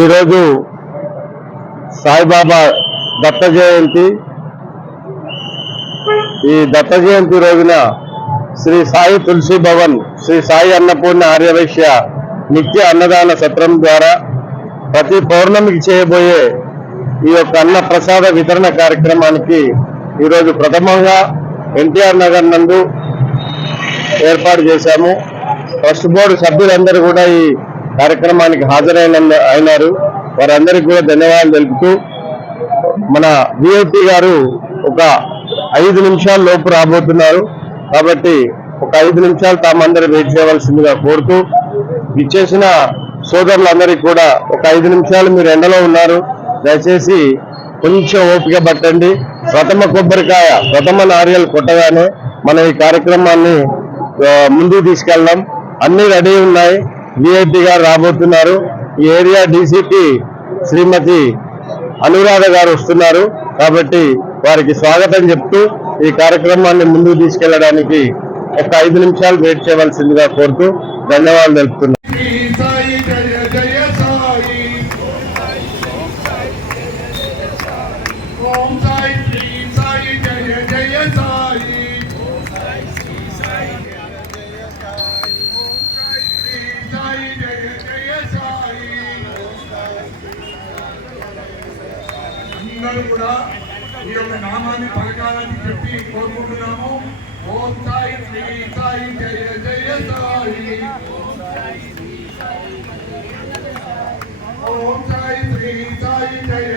ఈరోజు సాయిబాబా దత్త జయంతి. ఈ దత్త జయంతి రోజున శ్రీ సాయి తులసి భవన్ శ్రీ సాయి అన్నపూర్ణ ఆర్యవైశ్య నిత్య అన్నదాన సత్రం ద్వారా ప్రతి పౌర్ణమికి చేయబోయే ఈ యొక్క అన్న ప్రసాద వితరణ కార్యక్రమానికి ఈరోజు ప్రథమంగా ఎన్టీఆర్ నగర్ నందు ఏర్పాటు చేశాము. ట్రస్ట్ బోర్డు సభ్యులందరూ కూడా ఈ కార్యక్రమానికి హాజరైన అయినారు. వారందరికీ కూడా ధన్యవాదాలు తెలుపుతూ మన విఐపి గారు ఒక ఐదు నిమిషాల లోపు రాబోతున్నారు. కాబట్టి ఒక ఐదు నిమిషాలు తామందరూ వెయిట్ చేయవలసిందిగా కోరుతూ ఇచ్చేసిన సోదరులందరికీ కూడా ఒక ఐదు నిమిషాలు మీరు ఎండలో ఉన్నారు. దయచేసి కొంచెం ఓపిక పట్టండి. ప్రథమ కొబ్బరికాయ ప్రథమ నారియలు కొట్టగానే మనం ఈ కార్యక్రమాన్ని ముందుకు తీసుకెళ్దాం. అన్ని రెడీ ఉన్నాయి. విఐపి గారు రాబోతున్నారు. ఈ ఏరియా డీసీపీ శ్రీమతి అనురాధ గారు వస్తున్నారు. కాబట్టి వారికి స్వాగతం చెప్తూ ఈ కార్యక్రమాన్ని ముందుకు తీసుకెళ్ళడానికి ఒక ఐదు నిమిషాలు వెయిట్ చేయవలసిందిగా కోరుతూ ధన్యవాదాలు తెలుపుతున్నాను అందరూ కూడా ఈ యొక్క నామాన్ని పలకాలని చెప్పి కోరుకుంటున్నాము. ఓం సాయి శ్రీ సాయి జయ జయ సాయి. ఓం సాయి శ్రీ సాయి జయ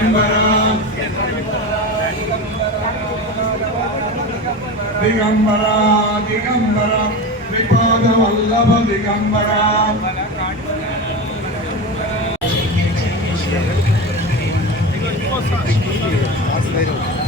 దిగంబరాం దిగంబరా దిగంబరా త్రిపాద వల్లభ దిగంబరా Thank.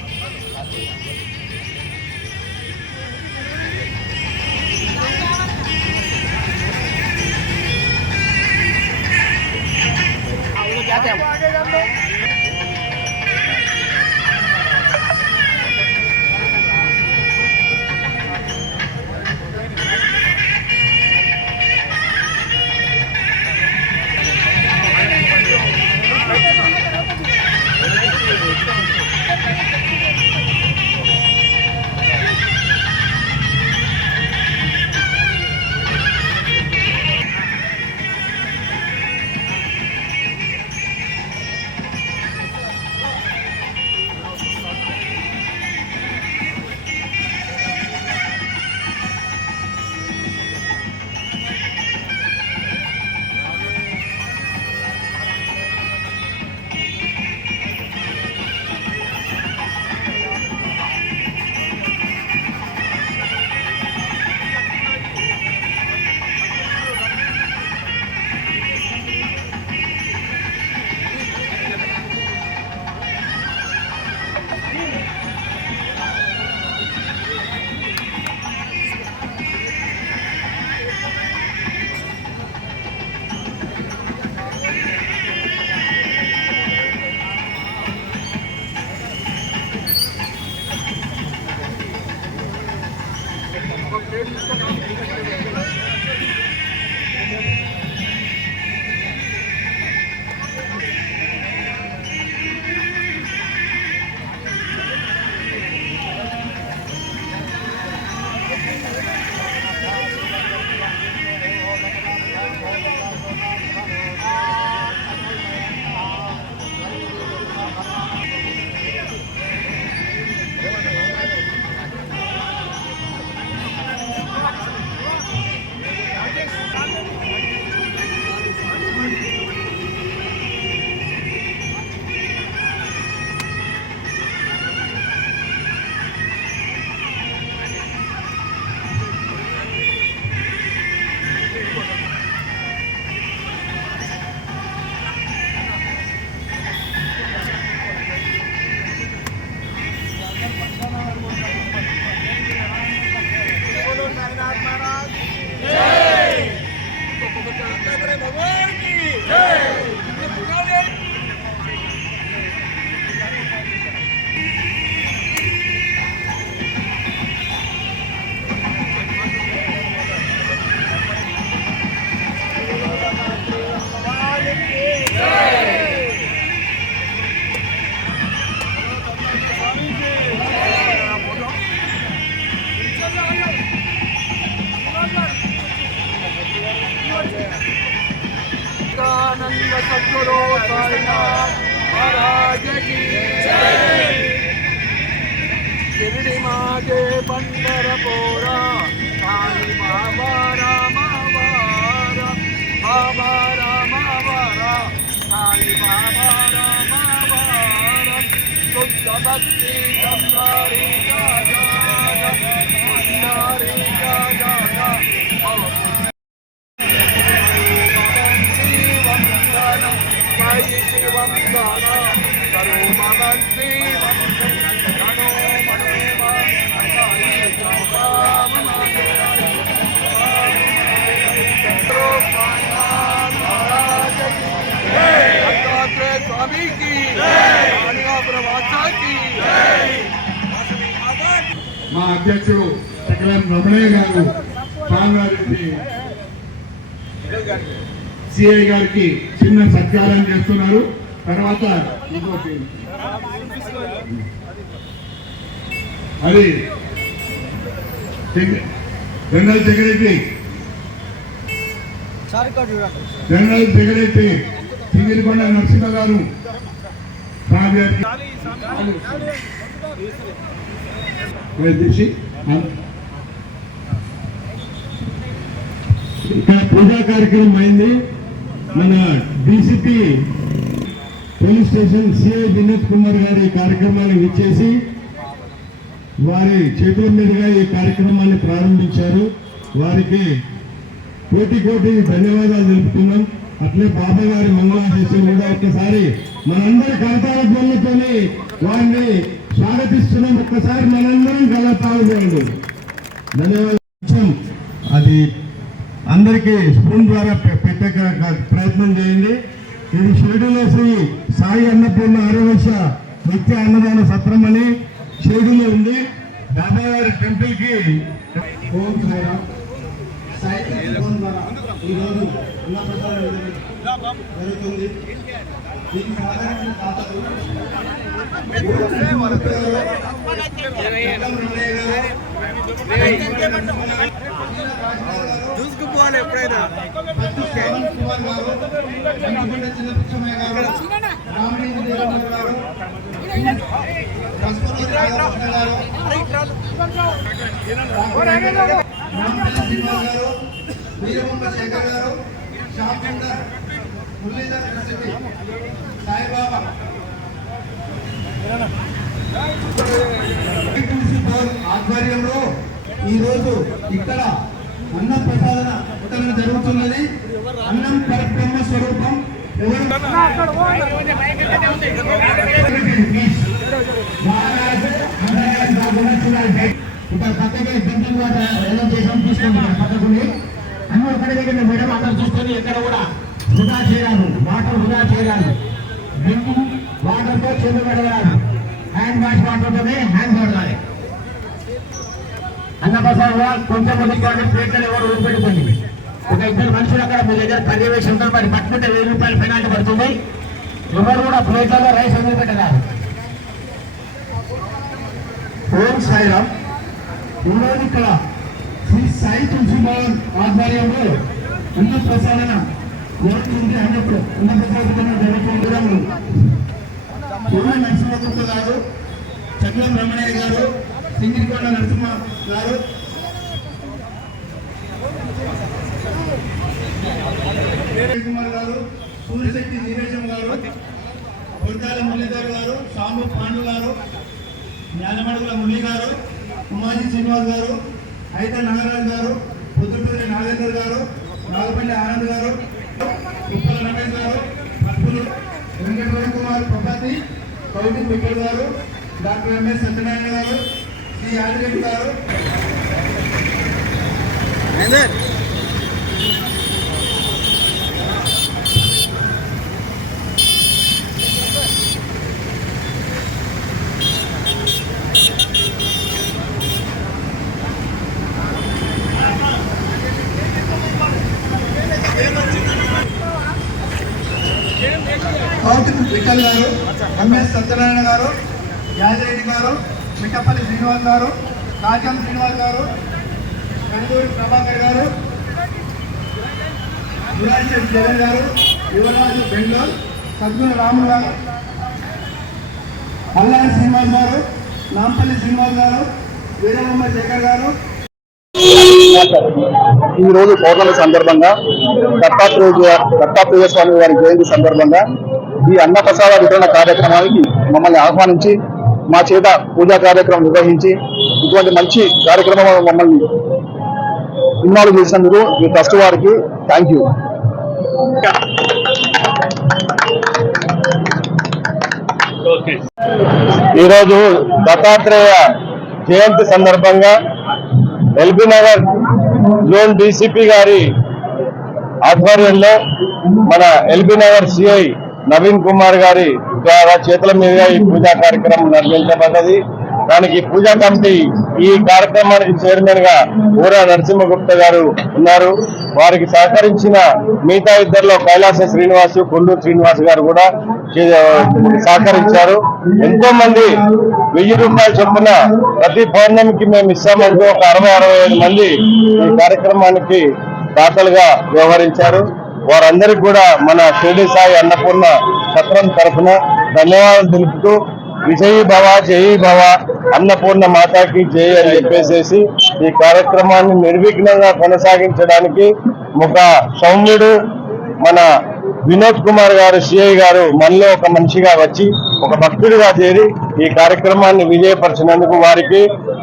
सतगुरु साईं महाराज की शिरडी मां पंडर पोरा साईं बाबा रामा वारा बाबा रामा वारा बाबा रामा शुद्ध भक्ति गंगारी का जाना गंगारी का जागा भव स्वामी की प्रवासा की మా అధ్యక్షుడు చక్రం రమణయ్య గారు సిఐ గారికి చిన్న సత్కారం చేస్తున్నారు. తర్వాత ఇంకోటి. అది general secretary. General secretary Singirikonda Narasimha garu ఇక్కడ పూజా కార్యక్రమం అయింది. మన DCP police station CI Vinod Kumar గారి కార్యక్రమాన్ని ఇచ్చేసి వారి చేతుల మీదుగా ఈ కార్యక్రమాన్ని ప్రారంభించారు. వారికి కోటి కోటి ధన్యవాదాలు తెలుపుతున్నాం. అట్లే బాబా గారి మంగళాశీస్సులు కూడా ఒక్కసారి మనందరి కరతాల ధ్వనులతోని వారిని స్వాగతిస్తున్నాం. ఒక్కసారి మనందరం కలతాలు చేయండి ధన్యవాదాలు. అది అందరికీ స్పూన్ ద్వారా పె- పెట్టే ప్రయత్నం చేయండి ఇది షిరిడిలో శ్రీ సాయి అన్నపూర్ణ ఆరోగ్య నిత్య అన్నదాన సత్రం అని షిరిడిలో ఉంది బాబావారి టెంపుల్కి ఓం సాయిరామ్. సాయి టెంపుల్ ద్వారా ఈరోజు అన్నప్రసాదం వితరణ జరుగుతుంది దీనికి సహకరించిన దాతలు చూసుకుపోవాలి ఎప్పుడైనా కుమార్ గారు మండిపండ చిన్నపిచ్చమయ్య గారు రామలింగ దేవమ్మ గారు కస్తూరి రాధాకృష్ణ గారు రామపల్లి శ్రీనివాస్ గారు వీరబొమ్మ శంకర్ గారు శ్యామ్ సుందర్ మురళీధర్ ప్రసిద్ధి సాయిబాబా. ఆధ్వర్యంలో ఈరోజు ఇక్కడ అన్న ప్రసాదన వితరణ జరుగుతున్నది. అన్నం పరబ్రహ్మ స్వరూపం. ఎవరు ఇక్కడ పక్కకే డ్రింకింగ్ ఏదో చేసాం తీసుకోండి పక్కకుండి అన్ని ఒకటి దగ్గర మేడం అందరు చూసుకొని ఎక్కడ కూడా వృధా చేయరాదు. వాటర్ వృధా చేయరాదు. డ్రింకింగ్ వాటర్తో చేతులు కడగరాదు. హ్యాండ్ వాష్ వాటర్ తోనే హ్యాండ్ కడగాలి అన్నప్రసాద్ కొంచెం ముందుకు వాటి ఎవరు ఊరిపెట్టుకోండి ఒక ఇద్దరు మనుషులు అక్కడ మీ దగ్గర పర్యవేక్షణ ఉంటారు మరి పట్టుకుంటే వెయ్యి రూపాయలు పెనాల్టీ పడుతుంది. ఎవరు కూడా ప్లేట్లలో రైస్ వదిలి పెట్టరాదు? ఓం సాయిరామ్. ఈరోజు ఇక్కడ సాయి తులసి భవన్ ఆధ్వర్యంలో అన్న ప్రసాదన జరుగుతుంది అన్నప్పుడు అన్న ప్రసాదన జరుగుతుంది. పూర్వ నరసింహగుప్త గారు చక్రం రమణయ్య గారు సింగిరికొండ నరసింహ గారు. కుమార్ గారు సూర్యశక్తి నీరేశం గారు గుర్తాల మురళీధర్ గారు సాంబు పాండు గారు జ్ఞానమడుగుల మురళి గారు ఉమాజీ శ్రీనివాస్ గారు అయితే నాగరాజు గారు పుత్రుపల్లి నాగేంద్ర గారు నాగపల్లి ఆనంద్ గారు ఉప్పల రమేష్ గారు పప్పులు వెంకట కుమార్ ప్రపతి కౌటి వెంకట్ గారు డాక్టర్ ఎంఎస్ సత్యనారాయణ గారు శ్రీ యాదిరెడ్డి గారు కౌటిక్ విఠల్ గారు ఎంఎస్ సత్యనారాయణ గారు యాదిరెడ్డి గారు మిట్టపల్లి శ్రీనివాస్ గారు రాజం శ్రీనివాస్ గారు కందూరి ప్రభాకర్ గారు యువరాజు జగన్ గారు యువరాజు బెంగళూరు సద్గురు రాములు గారు అల్లారి శ్రీనివాస్ గారు నాంపల్లి శ్రీనివాస్ గారు వీరమ్మ శేఖర్ గారు. ఈ రోజు పౌర్ణమి సందర్భంగా దత్తాత్రేయ దత్తాత్రేయ స్వామి వారి జయంతి సందర్భంగా ఈ అన్నప్రసాద వితరణ కార్యక్రమానికి మమ్మల్ని ఆహ్వానించి మా చేత పూజా కార్యక్రమం నిర్వహించి ఇటువంటి మంచి కార్యక్రమం మమ్మల్ని ఇన్వాల్వ్ చేసినందుకు ఈ ట్రస్ట్ వారికి థ్యాంక్ యూ ఈరోజు దత్తాత్రేయ జయంతి సందర్భంగా ఎల్బీ నగర్ జోన్ డీసీపీ గారి ఆధ్వర్యంలో మన ఎల్బీ నగర్ సిఐ నవీన్ కుమార్ గారి చేతుల మీదుగా ఈ పూజా కార్యక్రమం నిర్వహించబడ్డది. దానికి పూజా కమిటీ ఈ కార్యక్రమానికి చైర్మన్గా ఊరా నరసింహగుప్త గారు ఉన్నారు. వారికి సహకరించిన మిగతా ఇద్దరిలో కైలాస శ్రీనివాస్ కొండూరు శ్రీనివాస్ గారు కూడా సహకరించారు. ఎంతో మంది వెయ్యి రూపాయలు చొప్పున ప్రతి పౌర్ణమికి మేము ఇస్తామంటూ ఒక అరవై అరవై ఐదు మంది ఈ కార్యక్రమానికి దాతలుగా వ్యవహరించారు. వారందరికీ కూడా మన షిరిడి సాయి అన్నపూర్ణ సత్రం తరఫున ధన్యవాదాలు తెలుపుతూ విజయీ భవ జయీ భవ అన్నపూర్ణ మాతాకి జయ అని చెప్పేసేసి ఈ కార్యక్రమాన్ని నిర్విఘ్నంగా కొనసాగించడానికి ఒక సౌమ్యుడు మన వినోద్ కుమార్ గారు సిఐ గారు మనలో ఒక మనిషిగా వచ్చి ఒక భక్తుడిగా చేరి ఈ కార్యక్రమాన్ని విజయపరిచినందుకు వారికి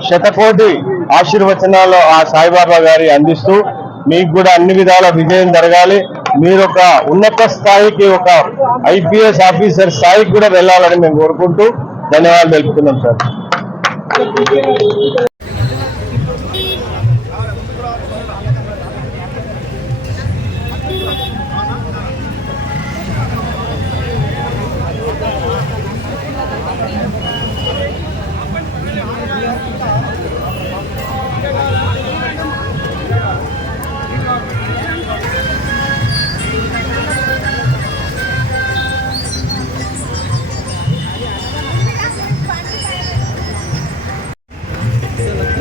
శతకోటి ఆశీర్వచనాలు ఆ సాయిబాబా గారి అందిస్తూ మీకు కూడా అన్ని విధాల విజయం జరగాలి. మీరు ఒక ఉన్నత స్థాయికి ఒక ఐపీఎస్ ఆఫీసర్ స్థాయికి కూడా వెళ్ళాలని మేము కోరుకుంటూ ధన్యవాదాలు తెలుపుతున్నాం సార్.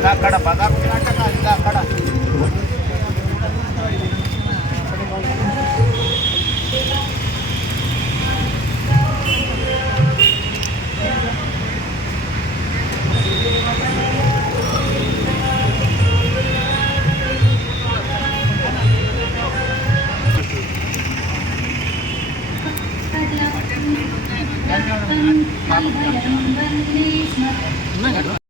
కళ్యాణం వందే